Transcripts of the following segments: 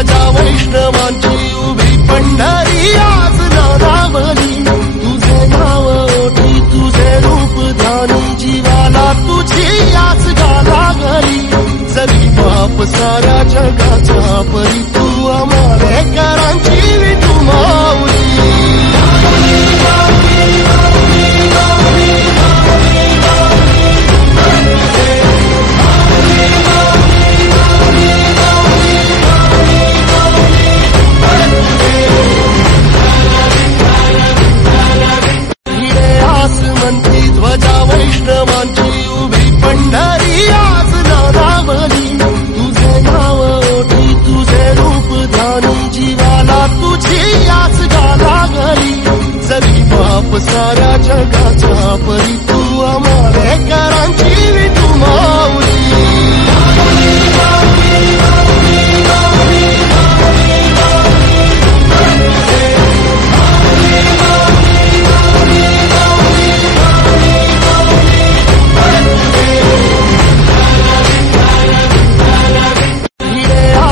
ध्वजा वैष्णवांची उभी पंढरी आज नादावली तुझे नाव ओठी तुझे रूप ध्यानी जीवाला तुझी याच गाला घरी जरी बाप साऱ्या जगाचा परी तू आमालेकरांची विठू माऊली ध्वजा वैष्णवांची उभी पंढरी आज नादावली तुझे नाव ओठी तुझे रूप ध्यानी जीवाला तुझी याच गाला घरी जरी बाप साऱ्या जगाचा परी तू आमालेकरांची विठू माऊली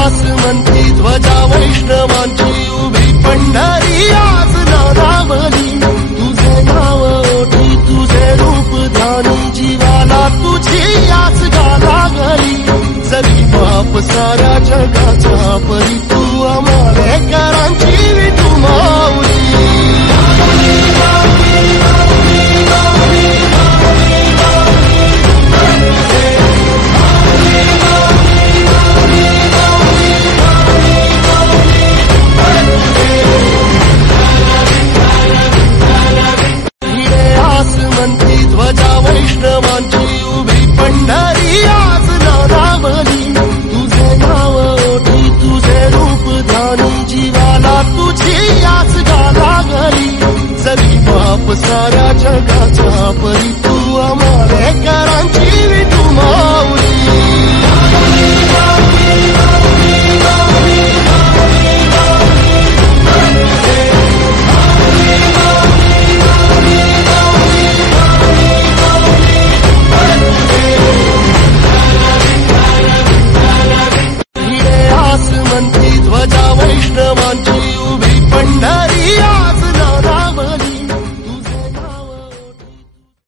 ध्वजा वैष्णवांची उभी पंढरी आज नादावली तुझे नाव ओठी तुझे रूप ध्यानी जीवाला तुझी याच गाला घरी जरी बाप साऱ्या जगाचा परी तू आमालेकरांची विठू माऊली ध्वजा वैष्णवांची उभी पंढरी आज नादावली तुझे नाव ओठी तुझे रूप ध्यानी जीवाला तुझी याच गाला घरी जरी बाप साऱ्या जगाचा परी